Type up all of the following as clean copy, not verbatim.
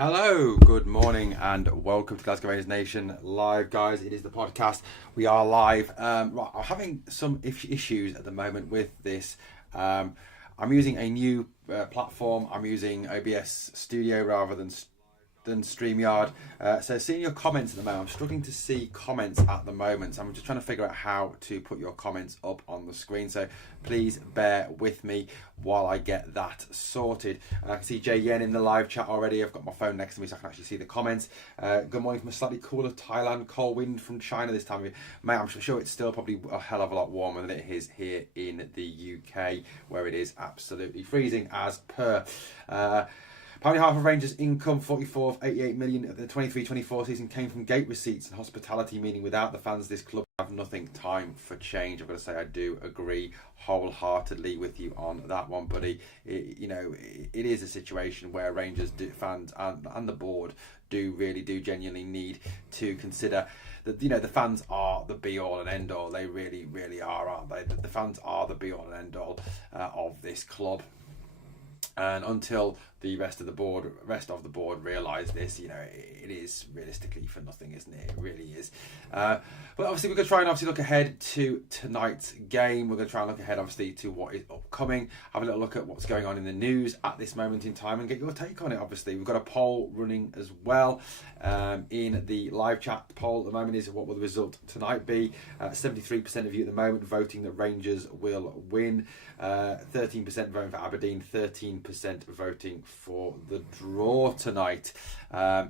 Hello, good morning, and welcome to Glasgow Rangers Nation Live, guys. It is the podcast. We are live. Right, I'm having some issues at the moment with this. I'm using a new platform. I'm using OBS Studio rather than StreamYard. So seeing your comments at the moment, I'm struggling to see comments at the moment. So I'm just trying to figure out how to put your comments up on the screen. So please bear with me while I get that sorted. I can see Jay Yen in the live chat already. I've got my phone next to me so I can actually see the comments. Good morning from a slightly cooler Thailand. Cold wind from China this time of year. Mate, I'm sure it's still probably a hell of a lot warmer than it is here in the UK, where it is absolutely freezing as per. Apparently half of Rangers' income, 44 of 88 million of the 23-24 season, came from gate receipts and hospitality, meaning without the fans this club have nothing. Time for change. I've got to say I do agree wholeheartedly with you on that one, buddy. It is a situation where Rangers fans and the board do genuinely need to consider that, the fans are the be all and end all. They really are, aren't they? The fans are the be all and end all of this club. And until the rest of the board realise this, it is realistically for nothing, isn't it? It really is. But obviously we're going to try and look ahead to tonight's game. We're going to try and look ahead, obviously, to what is upcoming. Have a little look at what's going on in the news at this moment in time and get your take on it, obviously. We've got a poll running as well in the live chat. The poll at the moment is what will the result tonight be. 73% of you at the moment voting that Rangers will win. 13% voting for Aberdeen, 13% voting for the draw tonight. So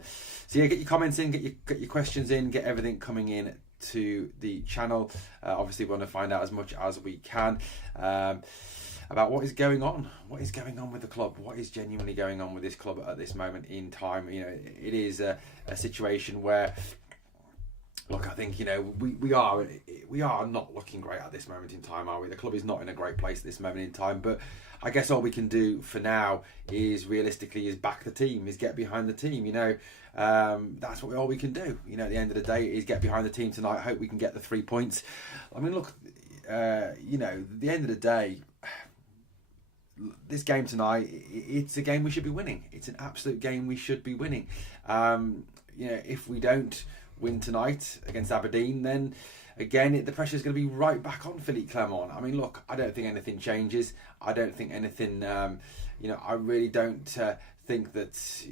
yeah, get your comments in, get your questions in, get everything coming in to the channel. Obviously we want to find out as much as we can about what is going on with the club, what is genuinely going on with this club at this moment in time. It is a situation where, look, I think, we are not looking great at this moment in time, are we? The club is not in a great place at this moment in time, but I guess all we can do for now is realistically back the team, is get behind the team. That's all we can do. At the end of the day, is get behind the team tonight. Hope we can get the 3 points. I mean, look, at the end of the day, this game tonight, it's a game we should be winning. It's an absolute game we should be winning. If we don't win tonight against Aberdeen, then again the pressure is going to be right back on Philippe Clement. I mean, look, I don't think anything changes. I don't think anything. I really don't think that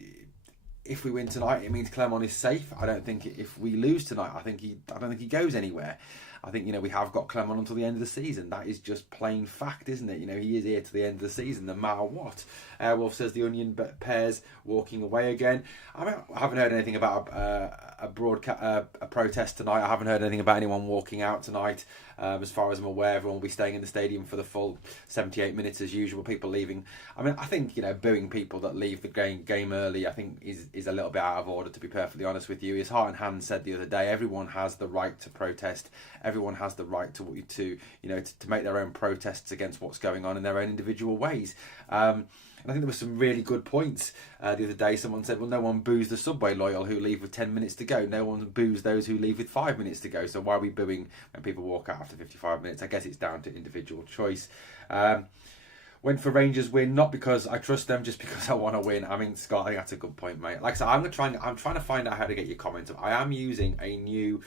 if we win tonight, it means Clement is safe. I don't think if we lose tonight, I don't think he goes anywhere. I think, we have got Clement until the end of the season. That is just plain fact, isn't it? He is here to the end of the season, no matter what. Wolf says the Onion Pears walking away again. I haven't heard anything about a protest tonight. I haven't heard anything about anyone walking out tonight. As far as I'm aware, everyone will be staying in the stadium for the full 78 minutes as usual. People leaving. I think, booing people that leave the game early, I think is a little bit out of order, to be perfectly honest with you. As Heart and Hand said the other day, everyone has the right to protest. Everyone has the right to make their own protests against what's going on in their own individual ways. And I think there were some really good points the other day. Someone said, well, no one boos the Subway loyal who leave with 10 minutes to go. No one boos those who leave with 5 minutes to go. So why are we booing when people walk out after 55 minutes? I guess it's down to individual choice. Went for Rangers win, not because I trust them, just because I want to win. I mean, Scott, I think that's a good point, mate. Like I said, I'm trying to find out how to get your comments up. I am using a new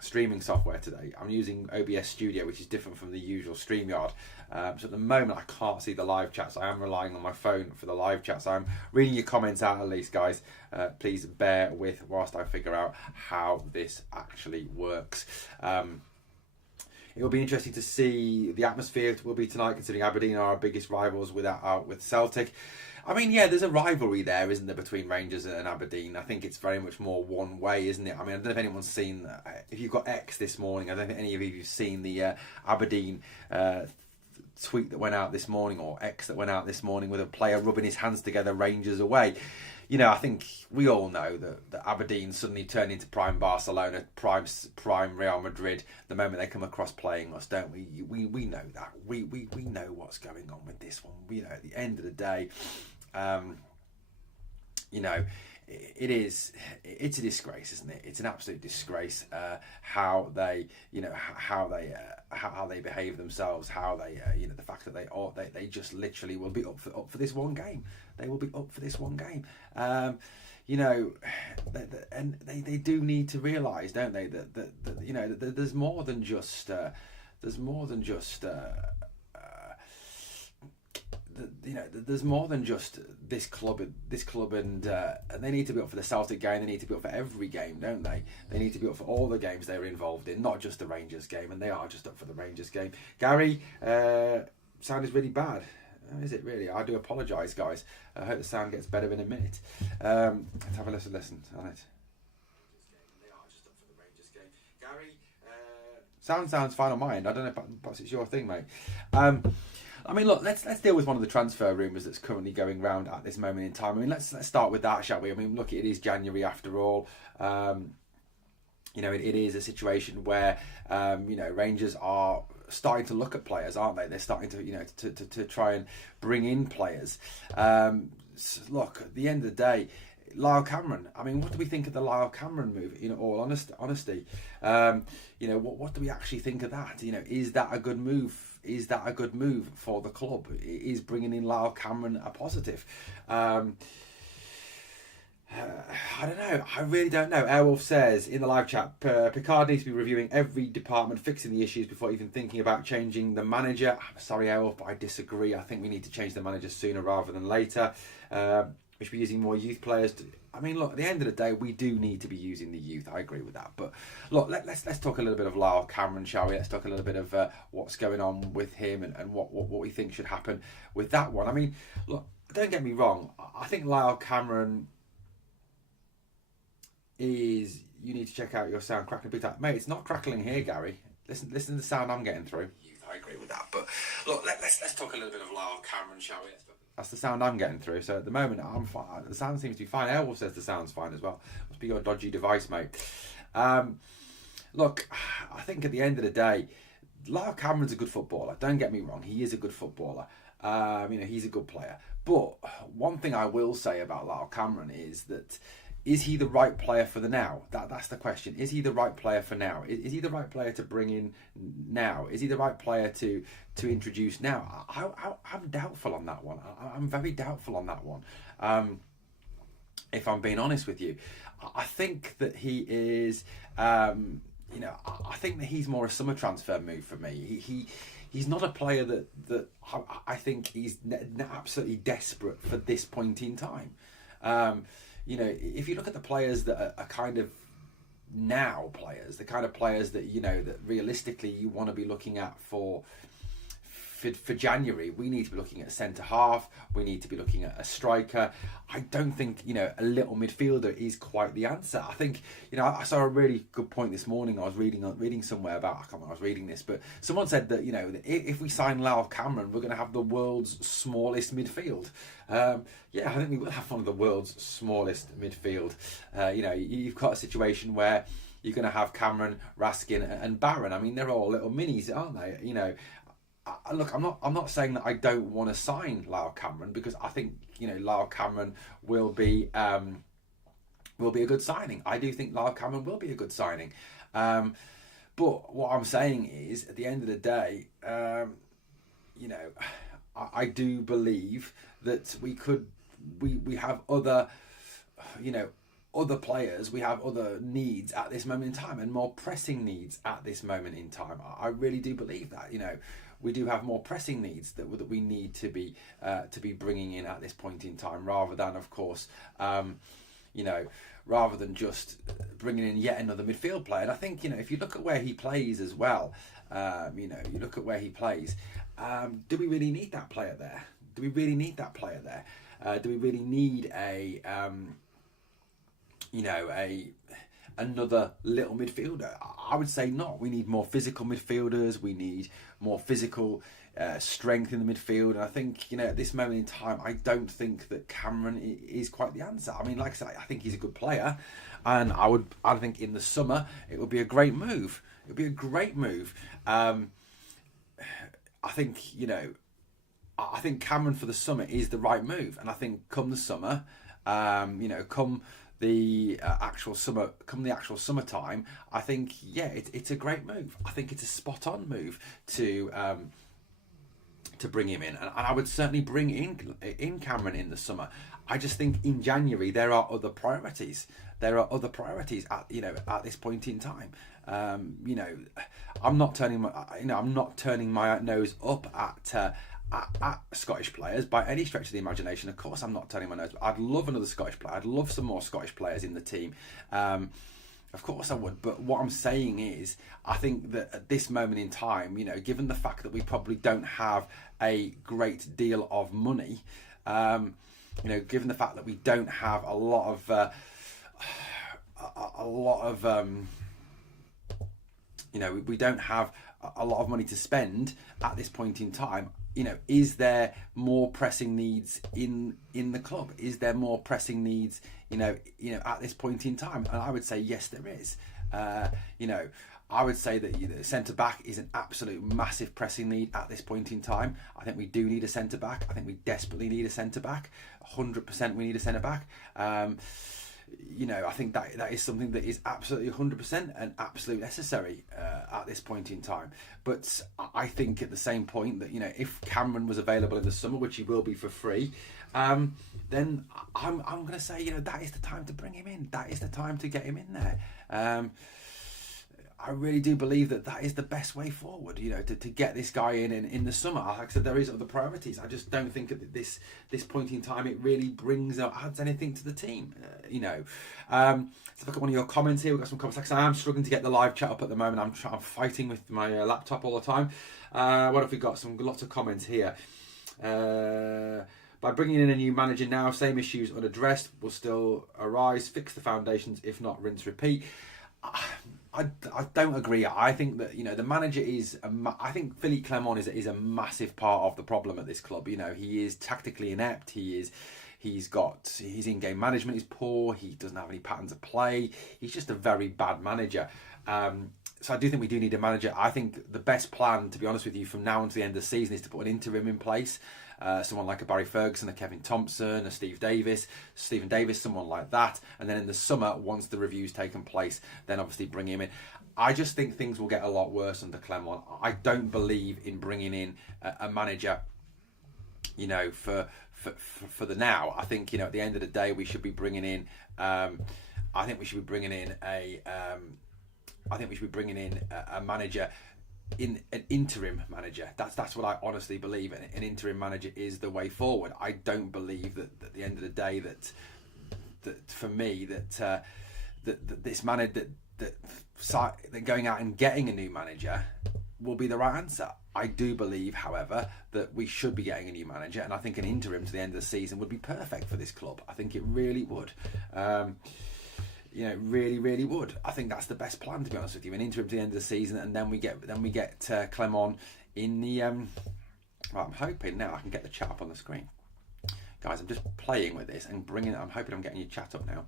streaming software today. I'm using OBS Studio, which is different from the usual StreamYard. So at the moment, I can't see the live chats. I am relying on my phone for the live chats. I'm reading your comments out at least, guys. Please bear with whilst I figure out how this actually works. It will be interesting to see the atmosphere will be tonight, considering Aberdeen are our biggest rivals with Celtic. I mean, yeah, there's a rivalry there, isn't there, between Rangers and Aberdeen? I think it's very much more one way, isn't it? I mean, I don't know if anyone's seen, if you've got X this morning, I don't think any of you have seen the Aberdeen tweet that went out this morning, or X that went out this morning, with a player rubbing his hands together, Rangers away. I think we all know that Aberdeen suddenly turned into prime Barcelona, prime Real Madrid the moment they come across playing us, don't we? We know that. We know what's going on with this one. At the end of the day, it's a disgrace, isn't it? It's an absolute disgrace how they how they behave themselves, how they the fact that they just literally will be up for this one game. They will be up for this one game. And they do need to realise, don't they, that there's more than just there's more than just this club, and they need to be up for the Celtic game. They need to be up for every game, don't they? They need to be up for all the games they're involved in, not just the Rangers game, and they are just up for the Rangers game. Gary, sound is really bad. Is it really? I do apologise, guys. I hope the sound gets better in a minute. Let's have a listen on it. They are just up for the Rangers game. Gary, sounds fine on my end. I don't know if perhaps it's your thing, mate. I mean, look, let's deal with one of the transfer rumours that's currently going around at this moment in time. I mean, let's start with that, shall we? I mean, look, it is January after all. It is a situation where Rangers are starting to look at players, aren't they? They're starting to to try and bring in players. Look, at the end of the day, Lyle Cameron. I mean, what do we think of the Lyle Cameron move? All honesty, what do we actually think of that? Is that a good move? Is that a good move for the club? Is bringing in Lyle Cameron a positive? I don't know. I really don't know. Airwolf says in the live chat, Picard needs to be reviewing every department, fixing the issues before even thinking about changing the manager. I'm sorry, Airwolf, but I disagree. I think we need to change the manager sooner rather than later. We should be using more youth players. I mean, look, at the end of the day, we do need to be using the youth. I agree with that. But look, let's talk a little bit of Lyle Cameron, shall we? Let's talk a little bit of what's going on with him and what we think should happen with that one. I mean, look, don't get me wrong. I think Lyle Cameron is... You need to check out your sound crackling big time. Mate, it's not crackling here, Gary. Listen to the sound I'm getting through. I agree with that. But look, let's talk a little bit of Lyle Cameron, shall we? That's the sound I'm getting through. So at the moment, I'm fine. The sound seems to be fine. Airwolf says the sound's fine as well. Must be your dodgy device, mate. Look, I think at the end of the day, Lyle Cameron's a good footballer. Don't get me wrong. He is a good footballer. He's a good player. But one thing I will say about Lyle Cameron is that, is he the right player for the now? That's the question. Is he the right player for now? Is he the right player to bring in now? Is he the right player to introduce now? I'm doubtful on that one. I'm very doubtful on that one. If I'm being honest with you, I think that he is. I think that he's more a summer transfer move for me. He's not a player that I think he's absolutely desperate for this point in time. If you look at the players that are kind of now players, the kind of players that that realistically you want to be looking at for January, we need to be looking at a centre half. We need to be looking at a striker. I don't think a little midfielder is quite the answer. I think I saw a really good point this morning. I was reading somewhere about, I can't remember I was reading this, but someone said that if we sign Lyle Cameron, we're going to have the world's smallest midfield. I think we will have one of the world's smallest midfield. You've got a situation where you're going to have Cameron, Raskin, and Barron. I mean, they're all little minis, aren't they? Look, I'm not saying that I don't want to sign Lyle Cameron, because I think Lyle Cameron will be a good signing. I do think Lyle Cameron will be a good signing. But what I'm saying is, at the end of the day, I do believe that we have other other players, we have other needs at this moment in time, and more pressing needs at this moment in time. I really do believe that. We do have more pressing needs that we need to be bringing in at this point in time, rather than, of course, rather than just bringing in yet another midfield player. And I think if you look at where he plays as well, you look at where he plays. Do we really need that player there? Do we really need that player there? Do we really need another little midfielder? I would say not. We need more physical midfielders. We need more physical strength in the midfield. And I think, at this moment in time, I don't think that Cameron is quite the answer. I mean, like I said, I think he's a good player, and I think in the summer it would be a great move. It would be a great move. I think Cameron for the summer is the right move, and I think come the summer, Come the actual summertime, I think it's a great move. I think it's a spot on move to bring him in, and I would certainly bring in Cameron in the summer. I just think in January there are other priorities. There are other priorities at this point in time. I'm not turning my nose up at Scottish players by any stretch of the imagination. Of course, I'm not turning my nose. I'd love another Scottish player. I'd love some more Scottish players in the team. Of course I would, but what I'm saying is, I think that at this moment in time, given the fact that we probably don't have a great deal of money, given the fact that we don't have a lot of, we don't have a lot of money to spend at this point in time. Is there more pressing needs in the club? Is there more pressing needs, at this point in time? And I would say yes, there is. I would say that centre back is an absolute massive pressing need at this point in time. I think we do need a centre back. I think we desperately need a centre back. 100% we need a centre back. I think that is something that is absolutely 100% and absolutely necessary at this point in time. But I think at the same point that, if Cameron was available in the summer, which he will be for free, then I'm going to say, that is the time to bring him in. That is the time to get him in there. I really do believe that is the best way forward, to get this guy in the summer. Like I said, there is other priorities. I just don't think at this point in time it really brings or adds anything to the team. Let's look at one of your comments here. We've got some comments. Like I am struggling to get the live chat up at the moment. I'm fighting with my laptop all the time. What have we got? Lots of comments here. By bringing in a new manager now, same issues unaddressed will still arise. Fix the foundations, if not rinse repeat. I don't agree. I think that the manager is. I think Philippe Clement is a massive part of the problem at this club. He is tactically inept. His in-game management is poor. He doesn't have any patterns of play. He's just a very bad manager. So I do think we do need a manager. I think the best plan, to be honest with you, from now on to the end of the season is to put an interim in place. Someone like a Barry Ferguson, a Kevin Thompson, a Stephen Davis, someone like that. And then in the summer, once the review's taken place, then obviously bring him in. I just think things will get a lot worse under Clement. I don't believe in bringing in a manager, for the now. I think, at the end of the day, we should be bringing in. I think we should be bringing in a manager. In an interim manager, that's what I honestly believe. An interim manager is the way forward. I don't believe that at the end of the day that for me that this manager that going out and getting a new manager will be the right answer. I do believe, however, that we should be getting a new manager, and I think an interim to the end of the season would be perfect for this club. I think it really would. Really would. I think that's the best plan, to be honest with you. An interim to the end of the season, and then we get Clement in the. I'm hoping now I can get the chat up on the screen, guys. I'm just playing with this and bringing. I'm hoping I'm getting your chat up now.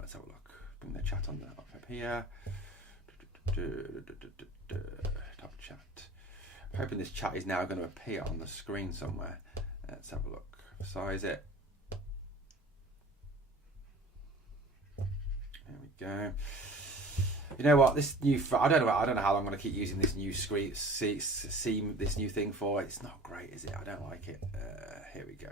Let's have a look. Bring the chat up here. Top chat. I'm hoping this chat is now going to appear on the screen somewhere. Let's have a look. Size it. There we go. You know what? This new. I don't know how long I'm going to keep using this new screen. This new thing for. It's not great, is it? I don't like it. Here we go.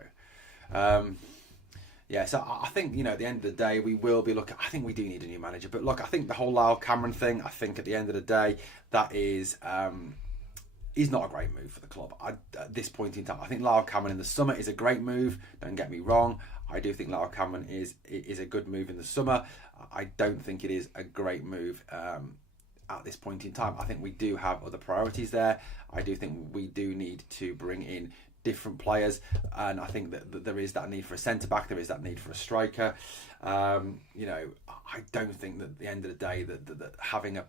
So I think at the end of the day we will be looking. I think we do need a new manager. But look, I think the whole Lyle Cameron thing. I think at the end of the day that is not a great move for the club at this point in time. I think Lyle Cameron in the summer is a great move. Don't get me wrong. I do think Lyle Cameron is a good move in the summer. I don't think it is a great move at this point in time. I think we do have other priorities there. I do think we do need to bring in different players, and I think that there is that need for a centre back. There is that need for a striker. I don't think that at the end of the day that having a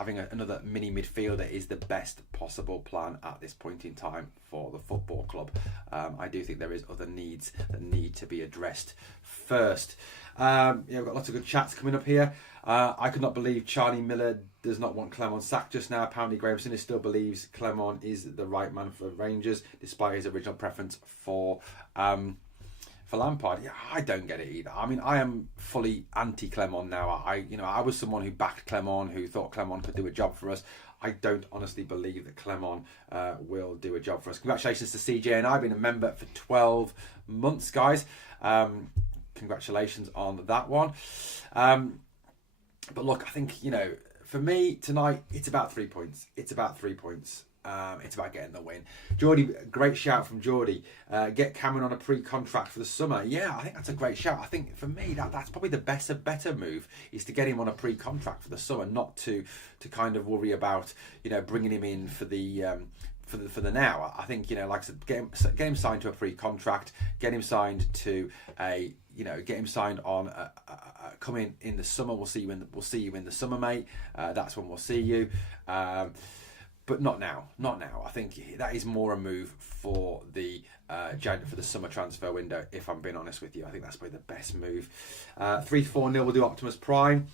having another mini midfielder is the best possible plan at this point in time for the football club. I do think there is other needs that need to be addressed first. We've got lots of good chats coming up here. I could not believe Charlie Miller does not want Clement sacked just now. Apparently Graham Sinnott still believes Clement is the right man for Rangers, despite his original preference for Lampard. Yeah, I don't get it either. I mean, I am fully anti-Clement now. I was someone who backed Clement, who thought Clement could do a job for us. I don't honestly believe that Clement will do a job for us. Congratulations to CJ and I've been a member for 12 months, guys. Congratulations on that one. But look, I think, for me tonight, it's about 3 points. It's about getting the win. Geordie, great shout from Geordie. Get Cameron on a pre-contract for the summer. Yeah, I think that's a great shout. I think for me, that's probably the better move is to get him on a pre-contract for the summer, not to kind of worry about bringing him in for the now. I think like I said, get him signed to a pre-contract, get him signed to a get him signed on come in the summer. We'll see you in the summer, mate. That's when we'll see you. But not now. I think that is more a move for the summer transfer window, if I'm being honest with you. I think that's probably the best move. 3-4-0 will do Optimus Prime.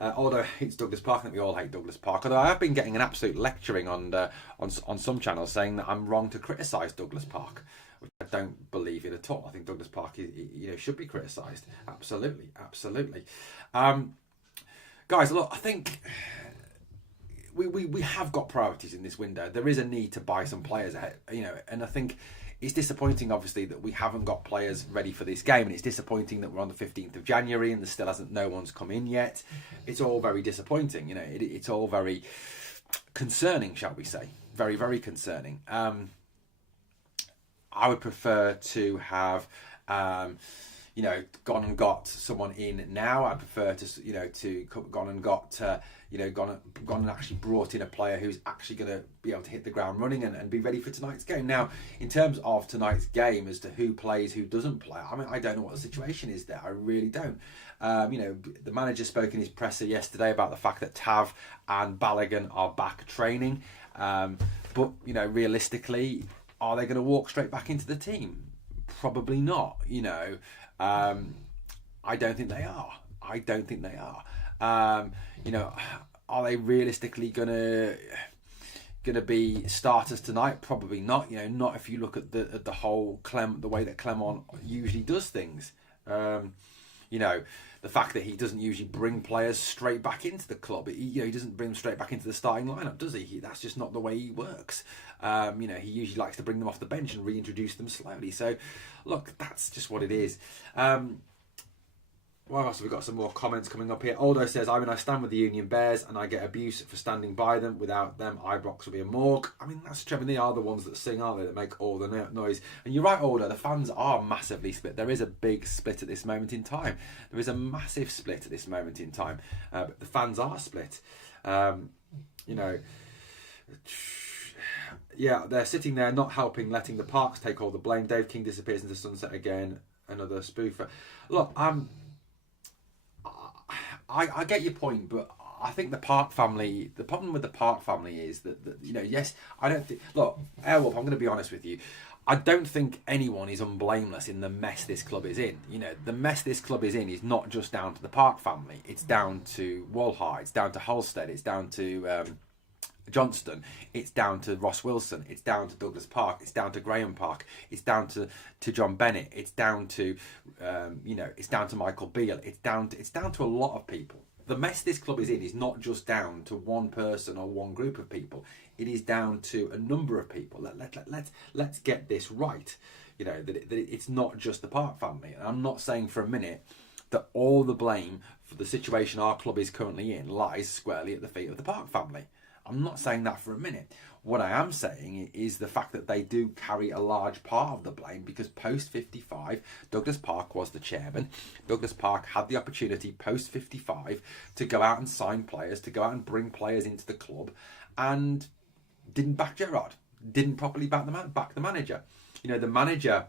Although hates Douglas Park, I think we all hate Douglas Park. Although I have been getting an absolute lecturing on some channels saying that I'm wrong to criticise Douglas Park, which I don't believe in at all. I think Douglas Park should be criticised. Absolutely. Guys, look, I think we have got priorities in this window. There is a need to buy some players ahead, and I think it's disappointing, obviously, that we haven't got players ready for this game, and it's disappointing that we're on the 15th of January and there still no one's come in yet. It's all very disappointing, it's all very concerning, shall we say. Very, very concerning. I would prefer to have gone and got someone in now. I prefer to gone and actually brought in a player who's actually going to be able to hit the ground running and be ready for tonight's game. Now, in terms of tonight's game, as to who plays, who doesn't play, I mean, I don't know what the situation is there. I really don't. The manager spoke in his presser yesterday about the fact that Tav and Balogun are back training. But realistically, are they going to walk straight back into the team? Probably not. I don't think they are. Are they realistically gonna be starters tonight? Probably not. Not if you look at the whole the way that Clement usually does things. The fact that he doesn't usually bring players straight back into the club. He doesn't bring them straight back into the starting lineup, does he? That's just not the way he works. He usually likes to bring them off the bench and reintroduce them slowly. So, look, that's just what it is. What else have we got? Some more comments coming up here. Aldo says, I stand with the Union Bears and I get abuse for standing by them. Without them, Ibrox will be a morgue. I mean, that's true. I mean, they are the ones that sing, aren't they, that make all the noise. And you're right, Aldo, the fans are massively split. There is a big split at this moment in time. There is a massive split at this moment in time. But the fans are split. Yeah, they're sitting there not helping, letting the Parks take all the blame. Dave King disappears into sunset again. Another spoofer. Look, I get your point, but I think the problem with the Park family is that yes, I don't think, look, Airwolf, I'm going to be honest with you, I don't think anyone is unblameless in the mess this club is in. The mess this club is in is not just down to the Park family, it's down to Walhart, it's down to Halstead, it's down to Johnston, it's down to Ross Wilson, it's down to Douglas Park, it's down to Graham Park, it's down to John Bennett, it's down to it's down to Michael Beale, it's down to a lot of people. The mess this club is in is not just down to one person or one group of people. It is down to a number of people. Let's get this right. That it's not just the Park family. And I'm not saying for a minute that all the blame for the situation our club is currently in lies squarely at the feet of the Park family. I'm not saying that for a minute. What I am saying is the fact that they do carry a large part of the blame, because post 55, Douglas Park was the chairman. Douglas Park had the opportunity post 55 to go out and sign players, to go out and bring players into the club, and didn't back Gerrard, didn't properly back the manager. The manager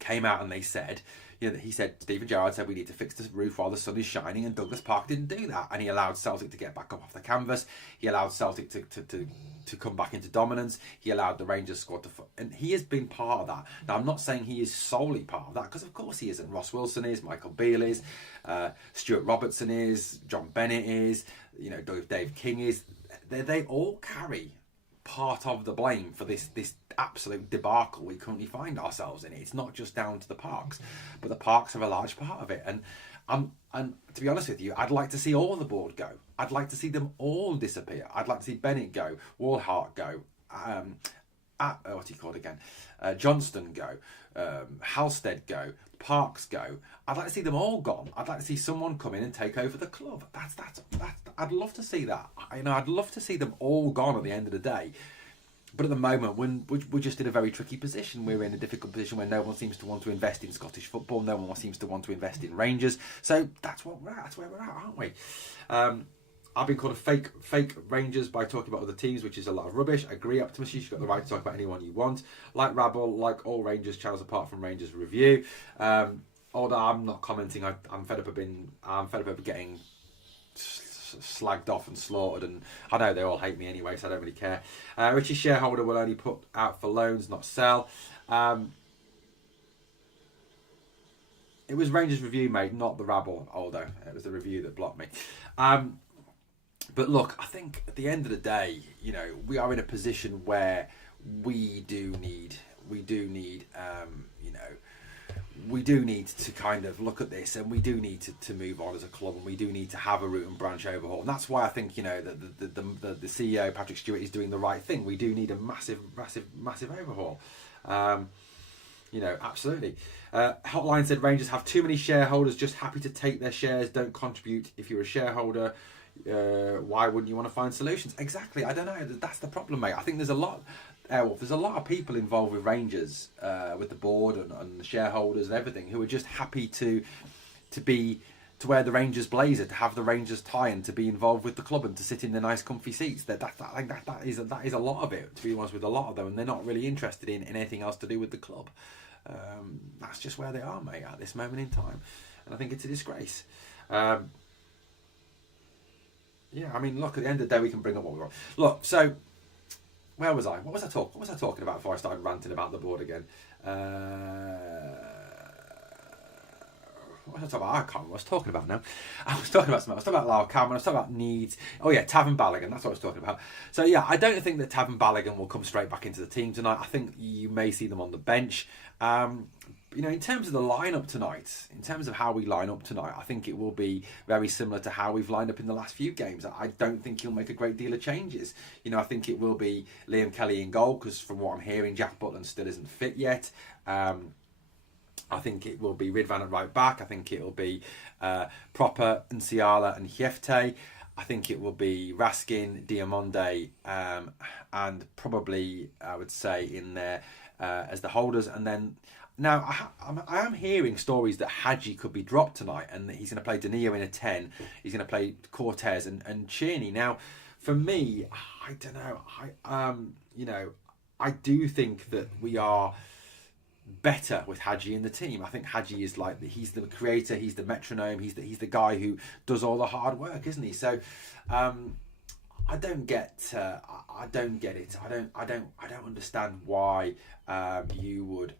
came out and they said, he said, Stephen Gerrard said, we need to fix the roof while the sun is shining, and Douglas Park didn't do that. And he allowed Celtic to get back up off the canvas. He allowed Celtic to come back into dominance. He allowed the Rangers squad to... And he has been part of that. Now, I'm not saying he is solely part of that, because of course he isn't. Ross Wilson is, Michael Beale is, Stuart Robertson is, John Bennett is, Dave King is. They all carry part of the blame for this absolute debacle we currently find ourselves in. It's not just down to the Parks, but the Parks have a large part of it. And to be honest with you, I'd like to see all the board go. I'd like to see them all disappear. I'd like to see Bennett go, Walhart go, what's he called again? Johnston go, Halstead go, Parks go. I'd like to see them all gone. I'd like to see someone come in and take over the club. That's I'd love to see that. I'd love to see them all gone at the end of the day. But at the moment, we're just in a very tricky position. We're in a difficult position where no one seems to want to invest in Scottish football. No one seems to want to invest in Rangers. So that's what we're at. That's where we're at, aren't we? I've been called a fake Rangers by talking about other teams, which is a lot of rubbish. I agree, Optimus. You've got the right to talk about anyone you want. Like Rabble, like all Rangers channels apart from Rangers Review. Although I'm not commenting, I'm fed up of getting slagged off and slaughtered, and I know they all hate me anyway, so I don't really care. Richie Shareholder will only put out for loans, not sell. It was Rangers Review, mate, not the Rabble. Although it was the review that blocked me. But look, I think at the end of the day, we are in a position where we do need to kind of look at this, and we do need to move on as a club, and we do need to have a root and branch overhaul. And that's why I think that the CEO Patrick Stewart is doing the right thing. We do need a massive overhaul. Absolutely. Hotline said Rangers have too many shareholders just happy to take their shares, don't contribute. If you're a shareholder, why wouldn't you want to find solutions? Exactly. I don't know. That's the problem, mate. I think there's a lot. There's a lot of people involved with Rangers, with the board and the shareholders and everything, who are just happy to wear the Rangers blazer, to have the Rangers tie, and to be involved with the club, and to sit in the nice comfy seats. I think that is a lot of it, to be honest with a lot of them, and they're not really interested in anything else to do with the club. That's just where they are, mate, at this moment in time, and I think it's a disgrace. Look, at the end of the day, we can bring up what we want. Look, so where was I? What was I talking about before I started ranting about the board again? What was I talking about? I can't remember what I was talking about now. I was talking about something. I was talking about Lyle Cameron. I was talking about needs. Oh yeah, Tavan Balogun. That's what I was talking about. So yeah, I don't think that Tavan Balogun will come straight back into the team tonight. I think you may see them on the bench. In terms of the lineup tonight, in terms of how we line up tonight, I think it will be very similar to how we've lined up in the last few games. I don't think he'll make a great deal of changes. I think it will be Liam Kelly in goal, because from what I'm hearing, Jack Butland still isn't fit yet. I think it will be Ridvan at right back. I think it will be Proper, Nsiala and Hiefte. I think it will be Raskin, Diamonde, and probably, I would say, in there as the holders. And then, now, I am hearing stories that Hadji could be dropped tonight, and that he's going to play Danilo in a 10. He's going to play Cortez and Tierney. Now, for me, I don't know. I do think that we are better with Hadji in the team. I think Hadji is he's the creator, he's the metronome, he's the guy who does all the hard work, isn't he? So I don't get it. I don't understand why you would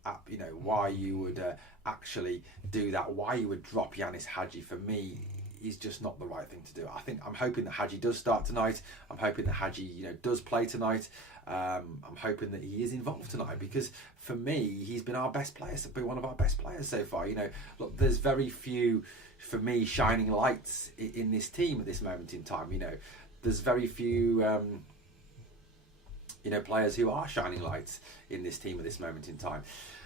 actually do that. Why you would drop Yanis Hadji, for me, is just not the right thing to do. I'm hoping that Hadji does start tonight. I'm hoping that Hadji does play tonight. I'm hoping that he is involved tonight, because for me, he's been our best player. Been one of our best players so far. Look, there's very few, for me, shining lights in this team at this moment in time. There's very few players who are shining lights in this team at this moment in time.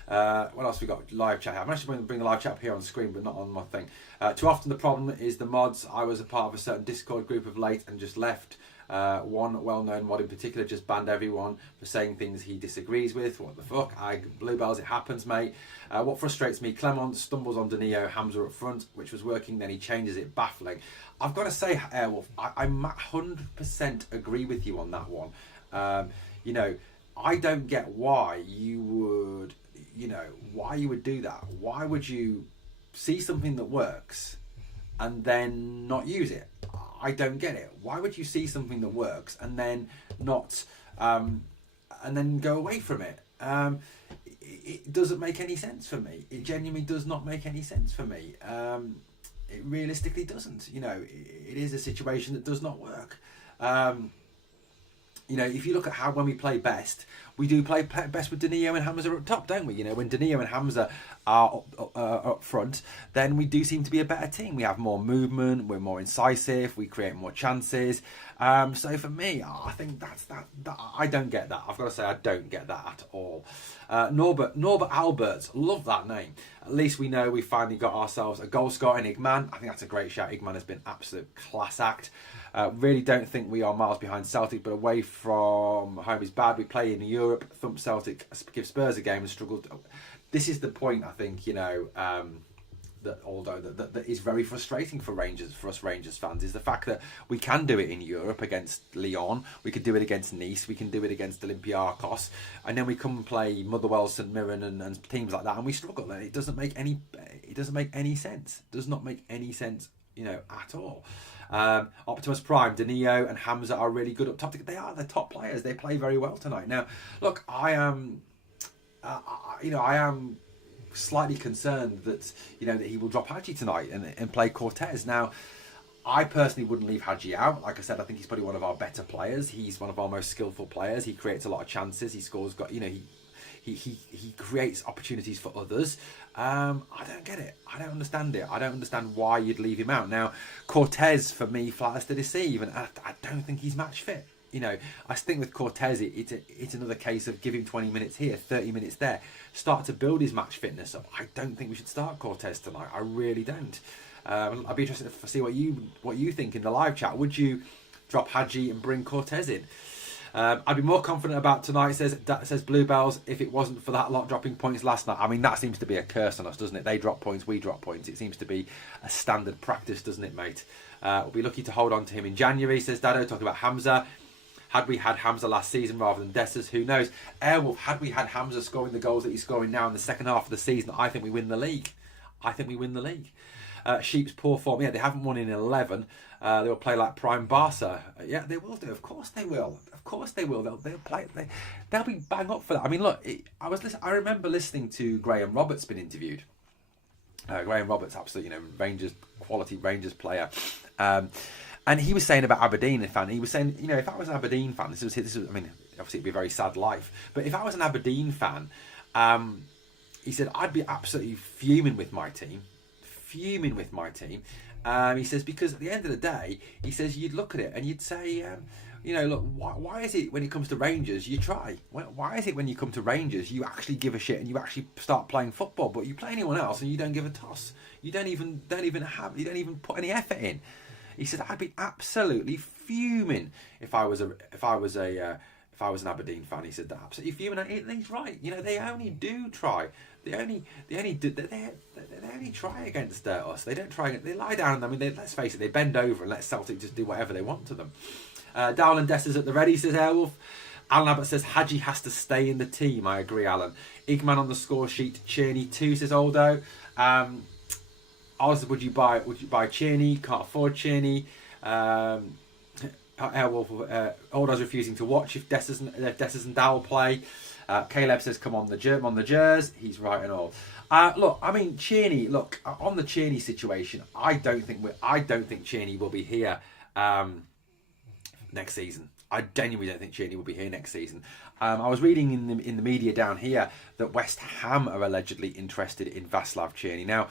What else we got? Live chat. I'm actually going to bring the live chat up here on screen, but not on my thing. Too often the problem is the mods. I was a part of a certain Discord group of late and just left. One well-known mod in particular just banned everyone for saying things he disagrees with. What the fuck? Bluebells, it happens, mate. What frustrates me, Clement stumbles on Danilo, Hamza up front, which was working, then he changes it, baffling. I've got to say, Airwolf, I 100% agree with you on that one. I don't get why you would do that. Why would you see something that works and then not use it? I don't get it. Why would you see something that works and then not, and then go away from it? It doesn't make any sense for me. It genuinely does not make any sense for me. It realistically doesn't. It is a situation that does not work. If you look at how when we play best, we do play best with Danilo and Hamza up top, don't we? When Danilo and Hamza are up front, then we do seem to be a better team. We have more movement, we're more incisive, we create more chances. So for me, I think that I don't get that. I've got to say, I don't get that at all. Norbert Alberts, love that name. At least we know we finally got ourselves a goal scorer in Igman. I think that's a great shout. Igman has been absolute class act. Really don't think we are miles behind Celtic, but away from home is bad. We play in Europe, thump Celtic, give Spurs a game and struggled. This is the point, I think, that although that is very frustrating for us Rangers fans, is the fact that we can do it in Europe against Lyon, we can do it against Nice, we can do it against Olympiacos, and then we come and play Motherwell, St Mirren and teams like that, and we struggle. And it doesn't make any sense. It does not make any sense, at all. Optimus Prime, Danilo and Hamza are really good up top. They are the top players. They play very well tonight. Now, look, I am slightly concerned that that he will drop Hadji tonight and play Cortez. Now, I personally wouldn't leave Hadji out. Like I said, I think he's probably one of our better players. He's one of our most skillful players. He creates a lot of chances. He scores. He creates opportunities for others. I don't get it. I don't understand it. I don't understand why you'd leave him out. Now, Cortez, for me, flatters to deceive, and I don't think he's match fit. I think with Cortez, it's another case of give him 20 minutes here, 30 minutes there. Start to build his match fitness up. I don't think we should start Cortez tonight. I really don't. I'd be interested to see what you think in the live chat. Would you drop Hadji and bring Cortez in? I'd be more confident about tonight, says Bluebells, if it wasn't for that lot dropping points last night. I mean, that seems to be a curse on us, doesn't it? They drop points, we drop points. It seems to be a standard practice, doesn't it, mate? We'll be lucky to hold on to him in January, says Dado, talking about Hamza. Had we had Hamza last season rather than Dessers, who knows? Airwolf, had we had Hamza scoring the goals that he's scoring now in the second half of the season, I think we win the league. Sheep's poor form. Yeah, they haven't won in 11. They will play like prime Barca. Yeah, they will do. Of course they will. They'll play. They'll be bang up for that. I mean, look, I remember listening to Graham Roberts been interviewed. Graham Roberts, absolutely, quality Rangers player. And he was saying about Aberdeen fan. He was saying, if I was an Aberdeen fan, this was. I mean, obviously it'd be a very sad life. But if I was an Aberdeen fan, he said I'd be absolutely fuming with my team. He says, because at the end of the day, he says you'd look at it and you'd say, look, why is it when it comes to Rangers you try? Why is it when you come to Rangers you actually give a shit and you actually start playing football, but you play anyone else and you don't give a toss? You don't even put any effort in. He said I'd be absolutely fuming if I was an Aberdeen fan. He said that absolutely fuming. And he's right. They only do try. They only try against us. They don't try. They lie down. I mean, let's face it. They bend over and let Celtic just do whatever they want to them. Dowland Dessers at the ready, says Airwolf. Alan Abbott says Hadji has to stay in the team. I agree, Alan. Igman on the score sheet. Cherney 2, says Aldo. Oz, would you buy Cherney? Can't afford Cherney. Airwolf. Aldo's refusing to watch if Dessers and Dowell play. Caleb says, come on the Jers. He's right and all. Look, I mean, Cherney. Look, on the Cherney situation, I don't think Cherney will be here next season. I genuinely don't think Cherney will be here next season. I was reading in the media down here that West Ham are allegedly interested in Václav Cherney. Now,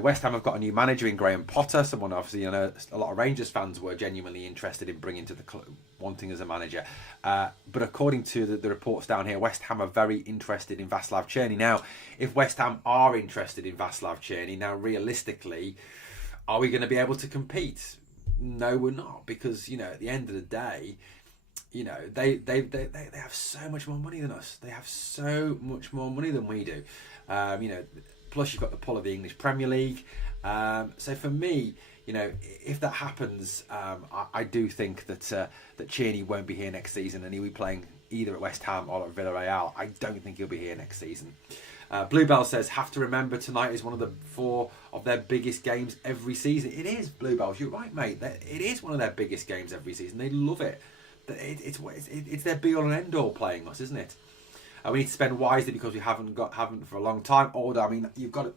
West Ham have got a new manager in Graham Potter, someone obviously, a lot of Rangers fans were genuinely interested in bringing to the club, wanting as a manager. But according to the reports down here, West Ham are very interested in Václav Cherney. Now, if West Ham are interested in Václav Cherney, now realistically, are we going to be able to compete? No, we're not, because at the end of the day, they have so much more money than us. They have so much more money than we do. Plus you've got the pull of the English Premier League. So for me, if that happens, I do think that Cherney won't be here next season, and he'll be playing either at West Ham or at Villarreal. I don't think he'll be here next season. Bluebell says, have to remember tonight is one of the 4 of their biggest games every season. It is, Bluebells. You're right, mate. It is one of their biggest games every season. They love it. It's their be all and end all playing us, isn't it? We need to spend wisely because we haven't for a long time. Order. I mean,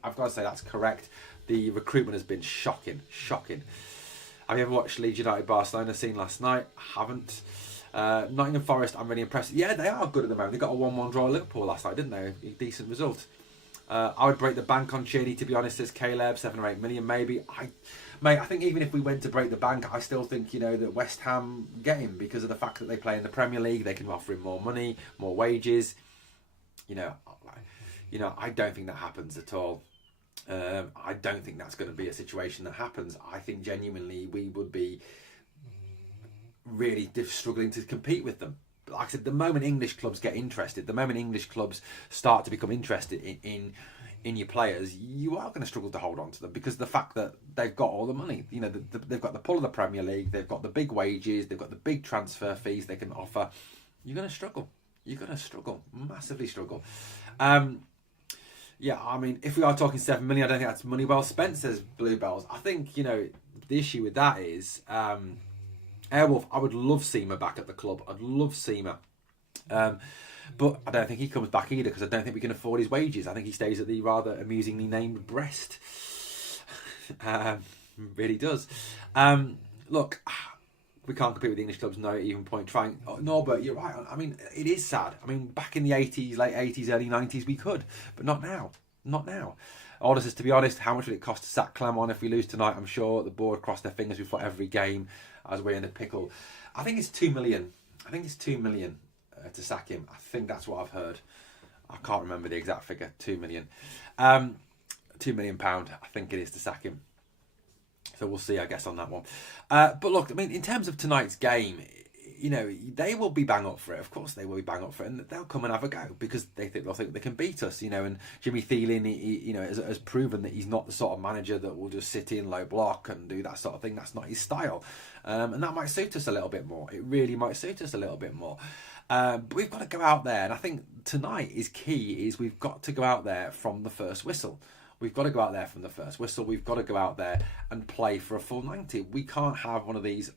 I've got to say that's correct. The recruitment has been shocking. Have you ever watched Leeds United Barcelona scene last night? I haven't. Nottingham Forest, I'm really impressed. Yeah, they are good at the moment. They got a 1-1 draw at Liverpool last night, didn't they? A decent result. I would break the bank on Cheney, to be honest, says Caleb. 7 or 8 million, maybe. I think even if we went to break the bank, I still think, that West Ham get him because of the fact that they play in the Premier League. They can offer him more money, more wages. I don't think that happens at all. I don't think that's going to be a situation that happens. I think genuinely we would be really struggling to compete with them. But like I said, the moment English clubs get interested, the moment English clubs start to become interested in your players, you are going to struggle to hold on to them because of the fact that they've got all the money. They've got the pull of the Premier League, they've got the big wages, they've got the big transfer fees they can offer. You're going to struggle. You're going to struggle, massively struggle. Yeah, I mean, if we are talking 7 million, I don't think that's money well spent, says Bluebells. I think, the issue with that is Airwolf, I would love Seamer back at the club. I'd love Seamer. But I don't think he comes back either because I don't think we can afford his wages. I think he stays at the rather amusingly named Brest. Really does. Look, we can't compete with the English clubs, no even point trying. Oh, no, but you're right. I mean, it is sad. I mean, back in the 80s, late 80s, early 90s, we could. But not now. Not now. Order says, to be honest, how much would it cost to sack Clermont if we lose tonight? I'm sure the board cross their fingers before every game as we're in a pickle. I think it's 2 million. I think it's 2 million to sack him. I think that's what I've heard. I can't remember the exact figure. 2 million. £2 million, I think it is to sack him. So we'll see, I guess, on that one. But look, I mean, in terms of tonight's game, they will be bang up for it. Of course, they will be bang up for it, and they'll come and have a go because they'll think they can beat us. And Jimmy Thielen, has proven that he's not the sort of manager that will just sit in low block and do that sort of thing. That's not his style, and that might suit us a little bit more. It really might suit us a little bit more. But we've got to go out there, and I think tonight is key. Is we've got to go out there from the first whistle. We've got to go out there from the first whistle. We've got to go out there and play for a full 90. We can't have one of these,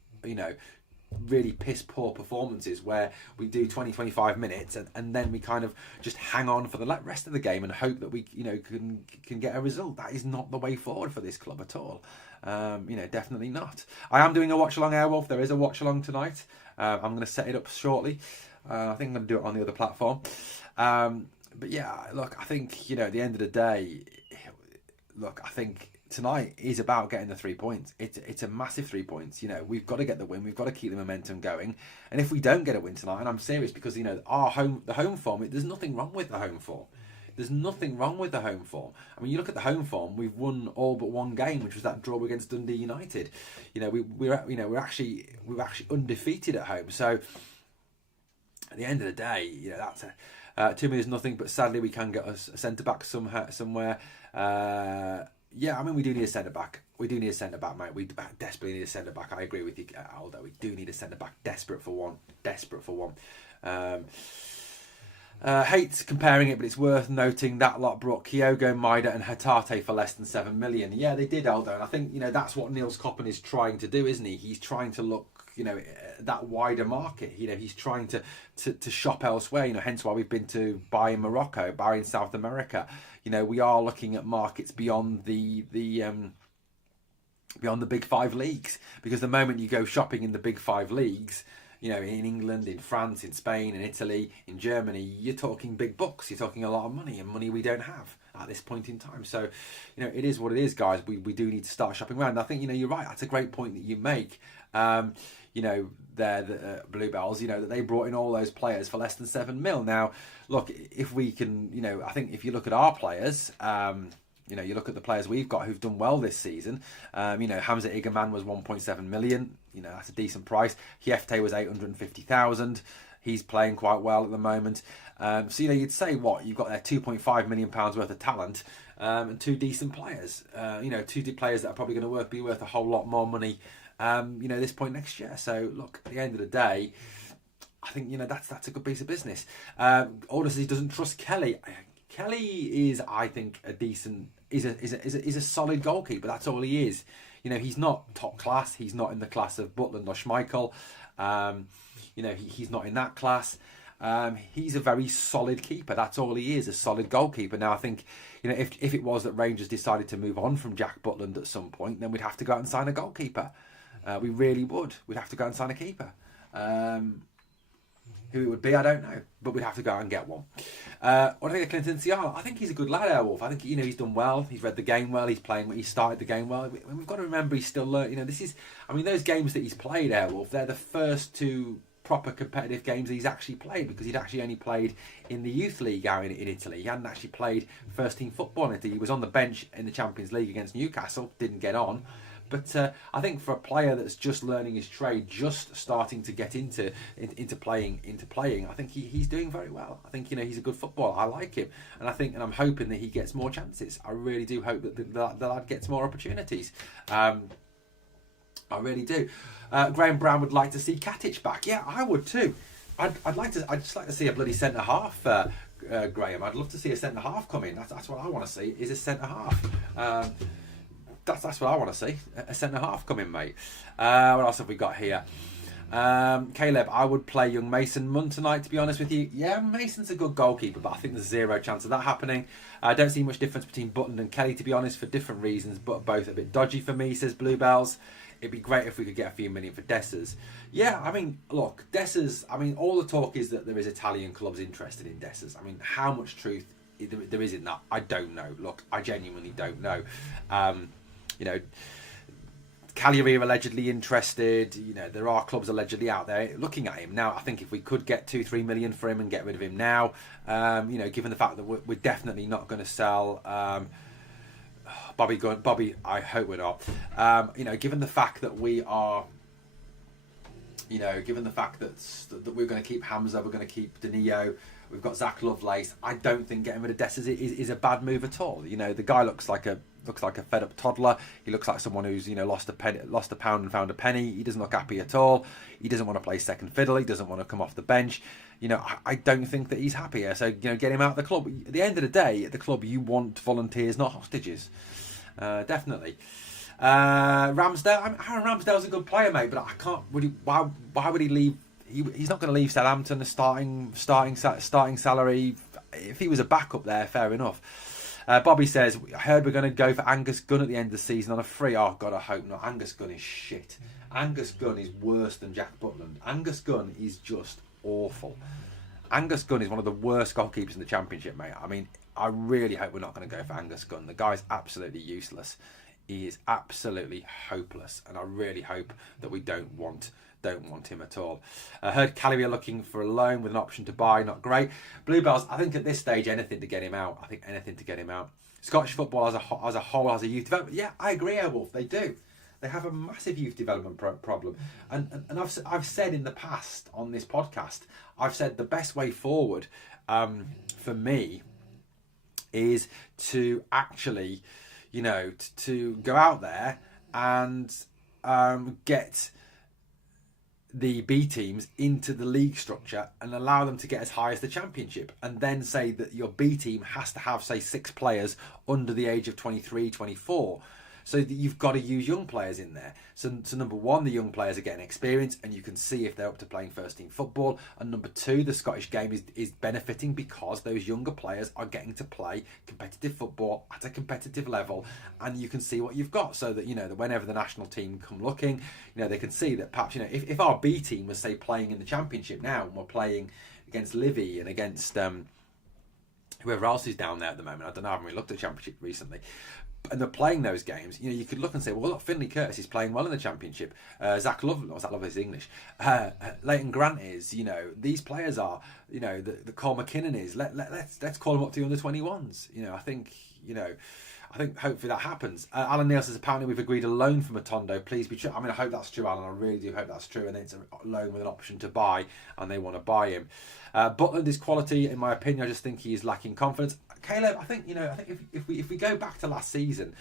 really piss poor performances where we do 20-25 minutes and then we kind of just hang on for the rest of the game and hope that we can get a result. That is not the way forward for this club at all. Definitely not. I am doing a watch along, Airwolf. There is a watch along tonight. I'm going to set it up shortly. I think I'm going to do it on the other platform. But yeah, look, I think at the end of the day, I think tonight is about getting the 3 points. It's a massive 3 points. We've got to get the win. We've got to keep the momentum going. And if we don't get a win tonight, and I'm serious because the home form, there's nothing wrong with the home form. There's nothing wrong with the home form. I mean, you look at the home form. We've won all but one game, which was that draw against Dundee United. We're actually undefeated at home. So at the end of the day, that's to me is nothing. But sadly, we can get us a centre back somewhere. Yeah, I mean, we do need a centre-back. We do need a centre-back, mate. We desperately need a centre-back. I agree with you, Aldo. We do need a centre-back. Desperate for one. Hates comparing it, but it's worth noting that lot brought Kyogo, Maida and Hatate for less than 7 million. Yeah, they did, Aldo. And I think, that's what Niels Koppen is trying to do, isn't he? He's trying to look, that wider market. He's trying to shop elsewhere, hence why we've been to buy in Morocco, buy in South America. We are looking at markets beyond the big 5 leagues, because the moment you go shopping in the big 5 leagues, in England, in France, in Spain, in Italy, in Germany, you're talking big bucks. You're talking a lot of money, and money we don't have at this point in time. So, it is what it is, guys. We do need to start shopping around. And I think, you're right. That's a great point that you make. The Bluebells, that they brought in all those players for less than 7 mil. Now, look, if we can, I think if you look at our players, you look at the players we've got who've done well this season. Hamza Igerman was 1.7 million. That's a decent price. Hiefte was 850,000. He's playing quite well at the moment. So you'd say you've got there 2.5 million pounds worth of talent and 2 decent players. 2 players that are probably going to be worth a whole lot more money. This point next year. So look, at the end of the day, I think that's a good piece of business. Order says he doesn't trust Kelly. Kelly is, I think, a decent, is a solid goalkeeper. That's all he is. You know, he's not top class. He's not in the class of Butland or Schmeichel. You know, he's not in that class. He's a very solid keeper. That's all he is, a solid goalkeeper. Now, I think, you know, if it was that Rangers decided to move on from Jack Butland at some point, then we'd have to go out and sign a goalkeeper. We really would. We'd have to go out and sign a keeper. Who it would be, I don't know, but we'd have to go out and get one. What do I think of Clinton Ciala? I think he's a good lad, Airwolf. I think, you know, he's done well. He's read the game well. He's playing. He started the game well. We've got to remember he's still learning. You know, this is. I mean, those games that he's played, Airwolf, they're the first two proper competitive games he's actually played, because he'd actually only played in the youth league out in Italy. He hadn't actually played first team football in Italy. He was on the bench in the Champions League against Newcastle. Didn't get on. But I think for a player that's just learning his trade, just starting to get into playing, I think he's doing very well. I think, you know, he's a good footballer. I like him, and I'm hoping that he gets more chances. I really do hope that the lad gets more opportunities. I really do. Graham Brown would like to see Katic back. Yeah, I would too. I'd just like to see a bloody centre half. Graham, I'd love to see a centre half come in. That's what I want to see, is a centre half. That's what I want to see. A centre half come in, mate. What else have we got here? Caleb, I would play young Mason Munn tonight, to be honest with you. Yeah, Mason's a good goalkeeper, but I think there's zero chance of that happening. I don't see much difference between Butland and Kelly, to be honest, for different reasons, but both a bit dodgy for me, says Bluebells. It'd be great if we could get a few million for Dessers. Yeah, I mean, look, Dessers, I mean, all the talk is that there is Italian clubs interested in Dessers. I mean, how much truth there is in that, I don't know. Look, I genuinely don't know. You know, Cagliari are allegedly interested. You know, there are clubs allegedly out there looking at him. Now, I think if we could get 2-3 million for him and get rid of him now, you know, given the fact that we're definitely not going to sell Bobby, I hope we're not. You know, given the fact that we are, you know, given the fact that we're going to keep Hamza, we're going to keep Danilo, we've got Zach Lovelace, I don't think getting rid of Dessers is a bad move at all. You know, the guy looks like a fed up toddler. He looks like someone who's, you know, lost a pound and found a penny. He doesn't look happy at all. He doesn't want to play second fiddle. He doesn't want to come off the bench. You know, I don't think that he's happy here. So, you know, get him out of the club. At the end of the day, at the club, you want volunteers, not hostages. Definitely. Ramsdale. I mean, Aaron Ramsdale's a good player, mate, but I can't. Why would he leave? He's not going to leave Southampton a starting salary. If he was a backup there, fair enough. Bobby says, I heard we're going to go for Angus Gunn at the end of the season on a free. Oh, God, I hope not. Angus Gunn is shit. Angus Gunn is worse than Jack Butland. Angus Gunn is just awful. Angus Gunn is one of the worst goalkeepers in the Championship, mate. I mean, I really hope we're not going to go for Angus Gunn. The guy's absolutely useless. He is absolutely hopeless. And I really hope that we don't want him at all. I heard Cagliari are looking for a loan with an option to buy. Not great. Bluebells, I think at this stage, anything to get him out. Scottish football as a whole has a youth development. Yeah, I agree, Airwolf. They do. They have a massive youth development problem. And I've said in the past on this podcast, I've said the best way forward for me is to actually, you know, to go out there and get the B teams into the league structure and allow them to get as high as the Championship, and then say that your B team has to have, say, 6 players under the age of 23, 24. So that you've got to use young players in there. So number one, the young players are getting experience and you can see if they're up to playing first team football. And number two, the Scottish game is benefiting because those younger players are getting to play competitive football at a competitive level, and you can see what you've got, so that, you know, that whenever the national team come looking, you know, they can see that perhaps, you know, if our B team was, say, playing in the Championship now and we're playing against Livy and against whoever else is down there at the moment, I don't know, I haven't really looked at the Championship recently, and they're playing those games, you know, you could look and say, well, look, Finlay Curtis is playing well in the Championship. Zach Lovelace is English. Leighton Grant is, you know, these players are, you know, the Cole McKinnon is. Let's call them up to the under-21s. You know, I think hopefully that happens. Alan Neal says, apparently we've agreed a loan for Matondo. Please be true. I mean, I hope that's true, Alan. I really do hope that's true. And it's a loan with an option to buy, and they want to buy him. Butland is quality, in my opinion. I just think he is lacking confidence. Caleb, I think if we go back to last season,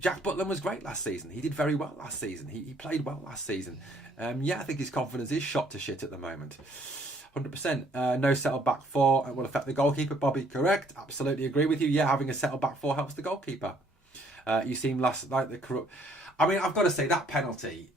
Jack Butland was great last season. He did very well last season. He played well last season. I think his confidence is shot to shit at the moment. 100%. No settled back four will affect the goalkeeper. Bobby, correct. Absolutely agree with you. Yeah, having a settled back four helps the goalkeeper. You seem last like the corrupt. I mean, I've got to say that penalty,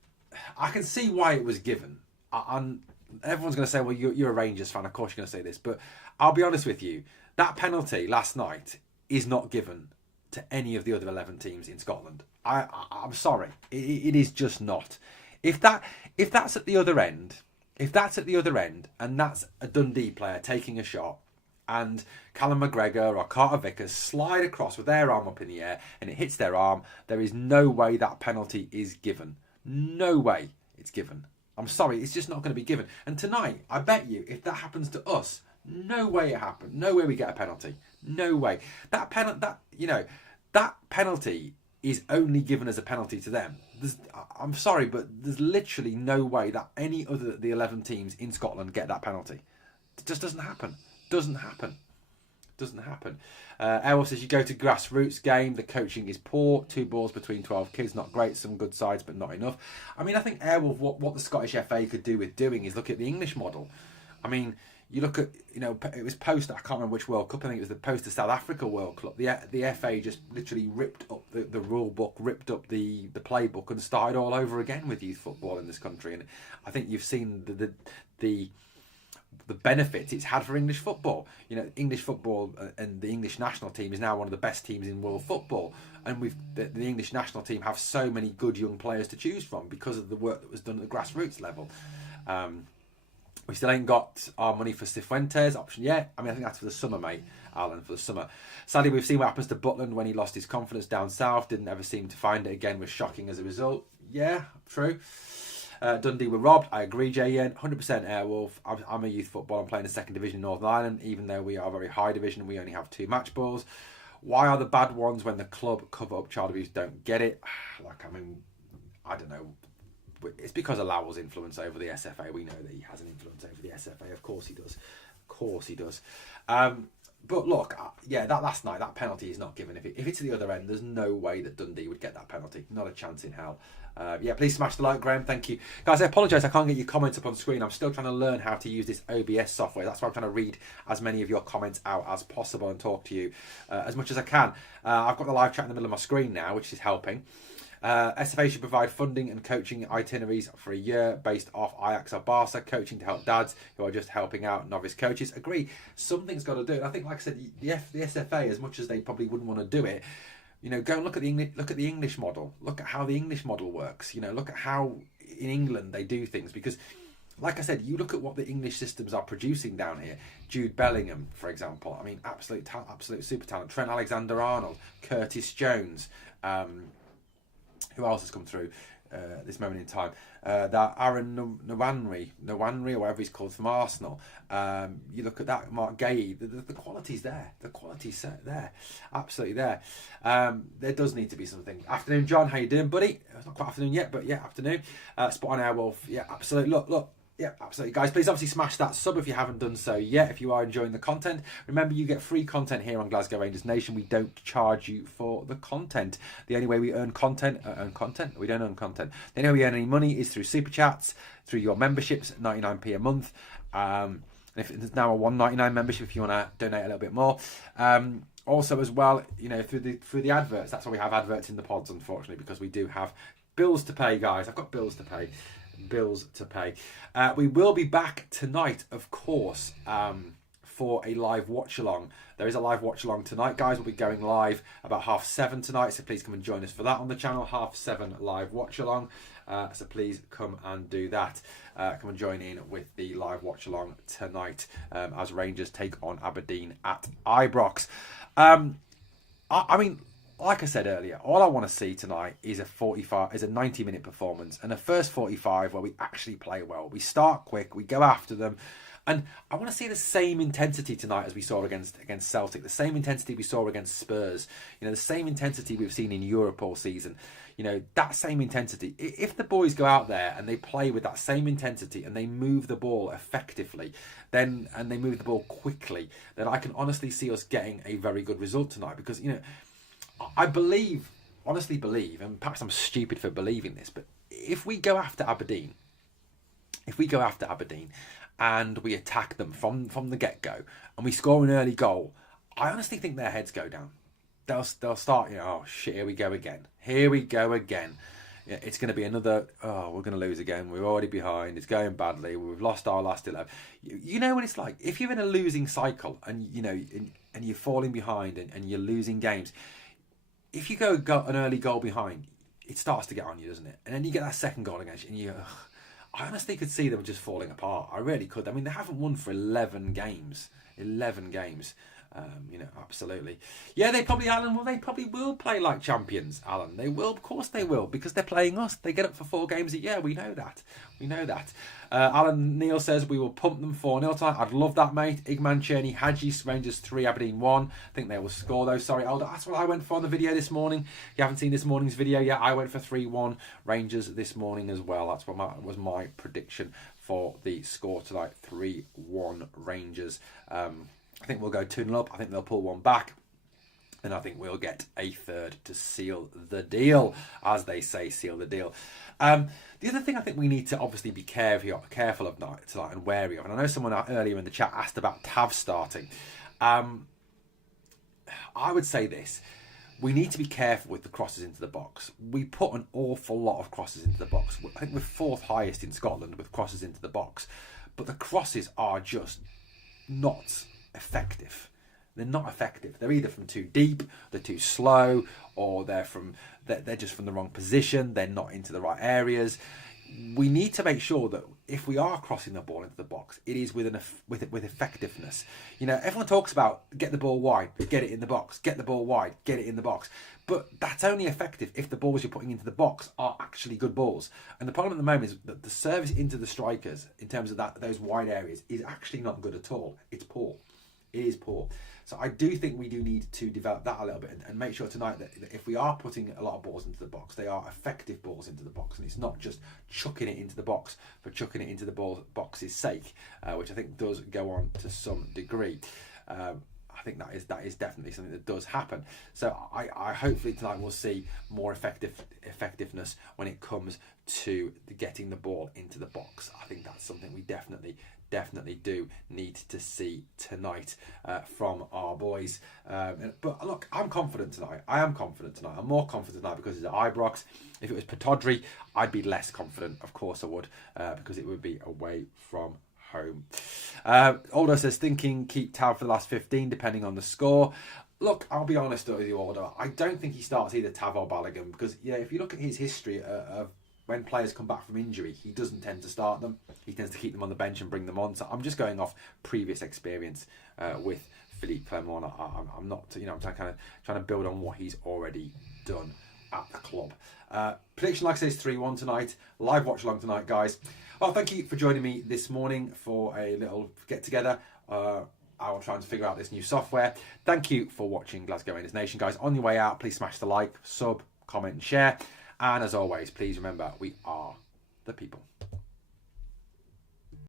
I can see why it was given. And everyone's going to say, well, you're a Rangers fan. Of course you're going to say this. But I'll be honest with you. That penalty last night is not given to any of the other 11 teams in Scotland. I'm sorry. It is just not. If that's at the other end, and that's a Dundee player taking a shot, and Callum McGregor or Carter Vickers slide across with their arm up in the air and it hits their arm, there is no way that penalty is given. No way it's given. I'm sorry, it's just not going to be given. And tonight, I bet you, if that happens to us, no way it happened. No way we get a penalty. No way. That penalty is only given as a penalty to them. I'm sorry, but there's literally no way that any other the 11 teams in Scotland get that penalty. It just doesn't happen. Doesn't happen. Errol says you go to grassroots game, the coaching is poor, 2 balls between 12 kids, not great, some good sides but not enough. I mean, I think Errol, what the Scottish FA could do with doing is look at the English model. I mean, you look at, it was post, I can't remember which World Cup, I think it was the post to South Africa World Cup. The FA just literally ripped up the rule book, ripped up the playbook and started all over again with youth football in this country. And I think you've seen the benefits it's had for English football. English football and the English national team is now one of the best teams in world football. And the English national team have so many good young players to choose from because of the work that was done at the grassroots level. We still ain't got our money for Cifuentes option yet. I mean, I think that's for the summer, mate, Alan, for the summer. Sadly, we've seen what happens to Butland when he lost his confidence down south. Didn't ever seem to find it again. Was shocking as a result. Yeah, true. Dundee were robbed. I agree, JN. 100% Airwolf. I'm a youth football. I'm playing the second division in Northern Ireland. Even though we are a very high division, we only have 2 match balls. Why are the bad ones when the club cover up child abuse? Don't get it. I don't know. It's because of Lowell's influence over the SFA. We know that he has an influence over the SFA. Of course he does. But look, that last night, that penalty is not given. If it's the other end, there's no way that Dundee would get that penalty. Not a chance in hell. Please smash the like, Graham. Thank you. Guys, I apologise I can't get your comments up on screen. I'm still trying to learn how to use this OBS software. That's why I'm trying to read as many of your comments out as possible and talk to you as much as I can. I've got the live chat in the middle of my screen now, which is helping. SFA should provide funding and coaching itineraries for a year based off Ajax or Barca, coaching to help dads who are just helping out novice coaches. Agree, something's got to do it. I think, like I said, the SFA, as much as they probably wouldn't want to do it, go and look at the English model. Look at how the English model works. Look at how in England they do things. Because, like I said, you look at what the English systems are producing down here. Jude Bellingham, for example. I mean, absolute super talent. Trent Alexander-Arnold, Curtis Jones. Who else has come through this moment in time? That Aaron Nwanri, or whatever he's called, from Arsenal. You look at that, Mark Gay. The quality's there. The quality's there. Absolutely there. There does need to be something. Afternoon, John. How you doing, buddy? It's not quite afternoon yet, but yeah, afternoon. Spot on, Airwolf. Yeah, absolutely. Look. Yeah, absolutely. Guys, please obviously smash that sub if you haven't done so yet, if you are enjoying the content. Remember, you get free content here on Glasgow Rangers Nation. We don't charge you for the content. The only way we earn content, we don't earn content. The only way we earn any money is through super chats, through your memberships at 99p a month. And if it's now a $1.99 membership, if you want to donate a little bit more. Also, as well, through the adverts. That's why we have adverts in the pods, unfortunately, because we do have bills to pay, guys. I've got bills to pay. We will be back tonight, of course, for a live watch along. There is a live watch along tonight, guys. We'll be going live about 7:30 tonight, so please come and join us for that on the channel. 7:30 live watch along. So please come and do that. Come and join in with the live watch along tonight as Rangers take on Aberdeen at Ibrox. I mean, like I said earlier, all I want to see tonight is a 90-minute performance, and a first 45 where we actually play well. We start quick, we go after them, and I want to see the same intensity tonight as we saw against Celtic, the same intensity we saw against Spurs, the same intensity we've seen in Europe all season. That same intensity. If the boys go out there and they play with that same intensity and they move the ball effectively, and they move the ball quickly, then I can honestly see us getting a very good result tonight. Because I honestly believe, and perhaps I'm stupid for believing this, but if we go after Aberdeen, and we attack them from the get-go and we score an early goal, I honestly think their heads go down. They'll start, oh shit, here we go again. Yeah, it's going to be another, we're going to lose again. We're already behind. It's going badly. We've lost our last 11. You know what it's like? If you're in a losing cycle and, and you're falling behind and you're losing games, if you go an early goal behind, it starts to get on you, doesn't it? And then you get that second goal against you and I honestly could see them just falling apart. I really could. I mean, they haven't won for 11 games. 11 games. Absolutely. Yeah, they probably will play like champions, Alan. They will, of course they will, because they're playing us. They get up for 4 games a year. We know that. Alan Neil says we will pump them 4-0 tonight. I'd love that, mate. Igman Cherney, Hadji, Rangers 3, Aberdeen 1. I think they will score though. Sorry, Aldo. That's what I went for on the video this morning. If you haven't seen this morning's video yet, I went for 3-1 Rangers this morning as well. That's what was my prediction for the score tonight. 3-1 Rangers. I think we'll go 2-0 up. I think they'll pull one back. And I think we'll get a third to seal the deal. As they say, seal the deal. The other thing I think we need to obviously be careful of tonight and wary of. And I know someone earlier in the chat asked about Tav starting. I would say this. We need to be careful with the crosses into the box. We put an awful lot of crosses into the box. I think we're 4th highest in Scotland with crosses into the box. But the crosses are just not effective. They're not effective. They're either from too deep, they're too slow, or they're just from the wrong position. They're not into the right areas. We need to make sure that if we are crossing the ball into the box, it is with effectiveness. Everyone talks about get the ball wide, get it in the box. Get the ball wide, get it in the box. But that's only effective if the balls you're putting into the box are actually good balls. And the problem at the moment is that the service into the strikers, in terms of those wide areas, is actually not good at all. It's poor. It is poor. So I do think we do need to develop that a little bit and make sure tonight that if we are putting a lot of balls into the box, they are effective balls into the box, and it's not just chucking it into the box for chucking it into the box's sake, which I think does go on to some degree. I think that is definitely something that does happen. So I hopefully tonight we'll see more effectiveness when it comes to getting the ball into the box. I think that's something we definitely do need to see tonight from our boys. But look, I'm confident tonight. I am confident tonight. I'm more confident tonight because it's at Ibrox. If it was Pittodrie, I'd be less confident. Of course I would, because it would be away from home. Aldo says, thinking keep Tav for the last 15, depending on the score. Look, I'll be honest with you, Aldo. I don't think he starts either Tav or Balogun, because if you look at his history of when players come back from injury, he doesn't tend to start them. He tends to keep them on the bench and bring them on. So I'm just going off previous experience with Philippe Clermont. I'm not, I'm trying to build on what he's already done at the club. Prediction, like I say, is 3-1 tonight. Live watch along tonight, guys. Well, thank you for joining me this morning for a little get together. I will try to figure out this new software. Thank you for watching Glasgow Rangers Nation, guys. On your way out, please smash the like, sub, comment, and share. And as always, please remember, we are the people.